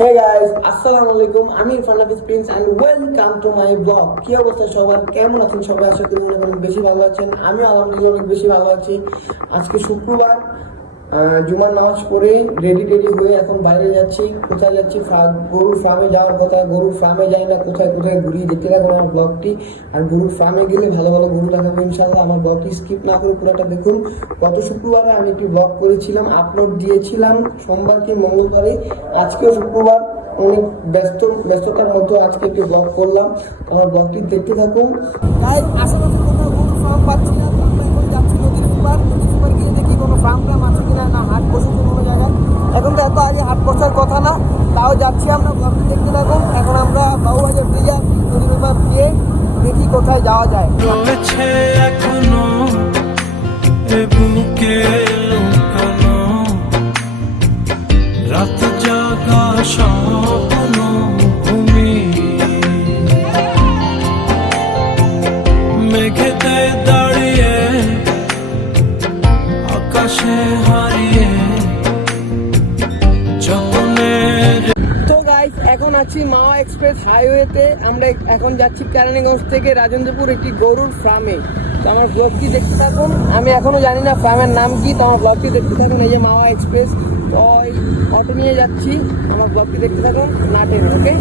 Hey guys, আসসালামু আলাইকুম। আমি ইরফান হাফিজ Prince and welcome to my vlog। কি অবস্থা সবার, কেমন আছেন সবাই? আশা করি অনেক বেশি ভালো আছেন। আমি আলহামদুলিল্লাহ অনেক বেশি ভালো আছি। আজকে শুক্রবার, জুমার নামাজ পড়ে রেডি হয়ে এখন বাইরে যাচ্ছি। কোথায় যাচ্ছি? গরুর ফার্মে যাওয়ার কথা। গরুর ফার্মে যাই না, কোথায় কোথায় ঘুরি, দেখতে থাকুন আমার ব্লগটি। আর গরুর ফার্মে গেলে ভালো ভালো গরু দেখাবো ইনশাআল্লাহ। আমার ব্লগটি স্কিপ না করে পুরোটা দেখুন। গত শুক্রবারে আমি একটি ব্লগ করেছিলাম, আপলোড দিয়েছিলাম সোমবার কি মঙ্গলবারে। আজকেও শুক্রবার, অনেক ব্যস্ততার মধ্যে আজকে একটি ব্লগ করলাম। আমার ব্লগটি দেখতে থাকুন। আশেপাশে কোথাও গরুর ফার্ম পাচ্ছি না, এখন যাচ্ছি নদীর উপর গিয়ে দেখি কোনো ফার্ম টার্ম আছে কিনা, না হাট বসেছে কোনো জায়গায়। এখন তো এত আগে হাট বসার কথা না, তাও যাচ্ছি আমরা। ব্লগটি দেখতে থাকুন। এখন আমরা বাবুবাজার ব্রিজে আছি, নদীর উপর গিয়ে দেখি কোথায় যাওয়া যায়। এখনো বুকে লুকানো রাত জাগা স্বপ্ন ভূমি মেঘেতে দাঁড়িয়ে আকাশে হারিয়ে যতনের। তো গাইস, এখন আছি মাওয়া এক্সপ্রেস হাইওয়েতে। আমরা এখন যাচ্ছি কেরানীগঞ্জ থেকে রাজেন্দ্রপুর একটি গরুর ফার্মে। তো আমার ব্লগটি দেখতে থাকুন। আমি এখনো জানি না ফার্মের নাম কি, তো আমার ব্লগটি দেখতে থাকুন। এই যে মাওয়া এক্সপ্রেস, ওই অটো নিয়ে যাচ্ছি। আমার ব্লগটি দেখতে থাকুন, না টেনে, ওকে?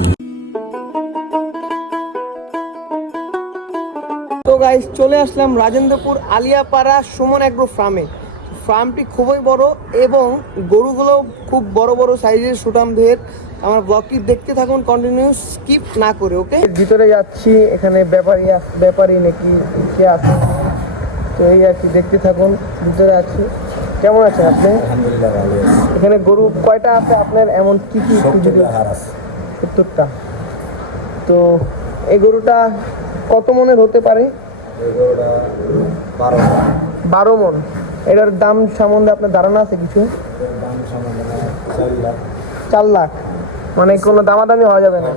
তো গাইস, চলে আসলাম রাজেন্দ্রপুর আলিয়াপাড়া সুমন এগ্রো ফার্মে। ফার্মটি খুবই বড় এবং গরুগুলো খুব বড় বড় সাইজের সুঠাম দেহের। আমার ব্লগটি দেখতে থাকুন কন্টিনিউ, স্কিপ না করে, ওকে? ভিতরে যাচ্ছি, এখানে ব্যাপারী নাকি কে আছে, তো এই আর কি, দেখতে থাকুন। ভিতরে আছি। কেমন আছেন আপনি? আলহামদুলিল্লাহ ভালো আছি। এখানে গরু কয়টা আছে আপনার? এমন কি কি? 70টা। তো এই গরুটা কত মনের হতে পারে? 12 মন। এটার দাম সম্বন্ধে আপনার ধারণা আছে কিছু? দাম সম্বন্ধে 4 লাখ। মানে কোনো দামাদামি হওয়া যাবে না।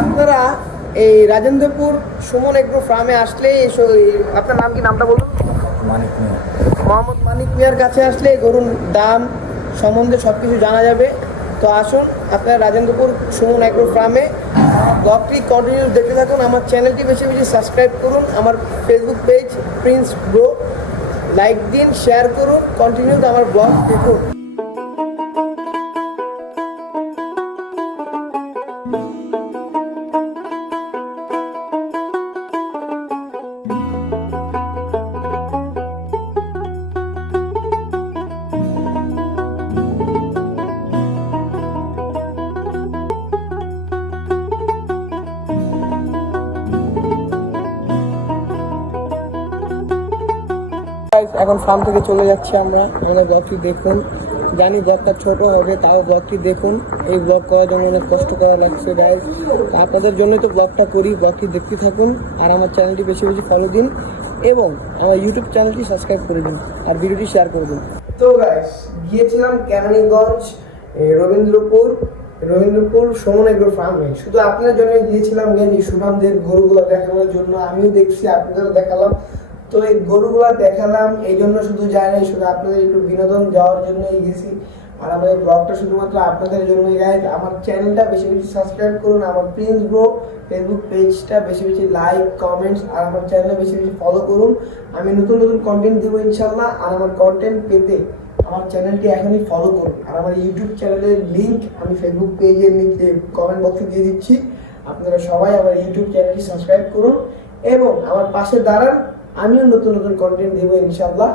আপনারা এই রাজেন্দ্রপুর সুমন এগ্রো ফার্মে আসলে, আপনার নাম কি, নামটা বলুন? মানিক মিয়া। মোহাম্মদ মানিক মিয়ার কাছে আসলে গরুর দাম সম্বন্ধে সব কিছু জানা যাবে। তো আসুন আপনারা রাজেন্দ্রপুর সুমন এগ্রো ফার্মে। ব্লগটি কন্টিনিউ দেখতে থাকুন। আমার চ্যানেলটি বেশি বেশি সাবস্ক্রাইব করুন। আমার Facebook page Prince bro like দিন, শেয়ার করুন। কন্টিনিউ আমার ব্লগ দেখুন। এখন ফার্ম থেকে চলে যাচ্ছি আমরা। আমাদের ব্লগটি দেখুন। জানি ব্লগটা ছোট হবে, তাও ব্লগটি দেখুন। এই ব্লগ করার জন্য অনেক কষ্ট করা লাগছে গাইস। আপনাদের জন্যই তো ব্লগটা করি। ব্লগটি দেখতে থাকুন আর আমার চ্যানেলটি বেশি বেশি ফলো দিন এবং আমার ইউটিউব চ্যানেলটি সাবস্ক্রাইব করে দিন আর ভিডিওটি শেয়ার করে দিন। তো গাইস, গিয়েছিলাম কেরানীগঞ্জ রবীন্দ্রপুর সুমন এগ্রো ফার্মে। শুধু আপনার জন্য গিয়েছিলাম, এই সুনামদের গরুগুলো দেখানোর জন্য। আমিও দেখছি, আপনাদেরও দেখালাম। তো এই গরুগুলা দেখালাম এই জন্য শুধু যাই নাই, শুধু আপনাদের একটু বিনোদন দেওয়ার জন্যই গেছি। আর আমার এই ব্লগটা শুধুমাত্র আপনাদের জন্যই গাইজ। আমার চ্যানেলটা বেশি বেশি সাবস্ক্রাইব করুন, আমার প্রিন্স ব্রো ফেসবুক পেজটা বেশি বেশি লাইক কমেন্টস আর আমার চ্যানেলে বেশি বেশি ফলো করুন। আমি নতুন নতুন কন্টেন্ট দিব ইনশাল্লাহ। আর আমার কন্টেন্ট পেতে আমার চ্যানেলটি এখনই ফলো করুন। আর আমার ইউটিউব চ্যানেলের লিঙ্ক আমি ফেসবুক পেজের নিচে কমেন্ট বক্সে দিয়ে দিচ্ছি। আপনারা সবাই আমার ইউটিউব চ্যানেলটি সাবস্ক্রাইব করুন এবং আমার পাশে দাঁড়ান। আমিও নতুন নতুন কন্টেন্ট দেবো ইনশাআল্লাহ।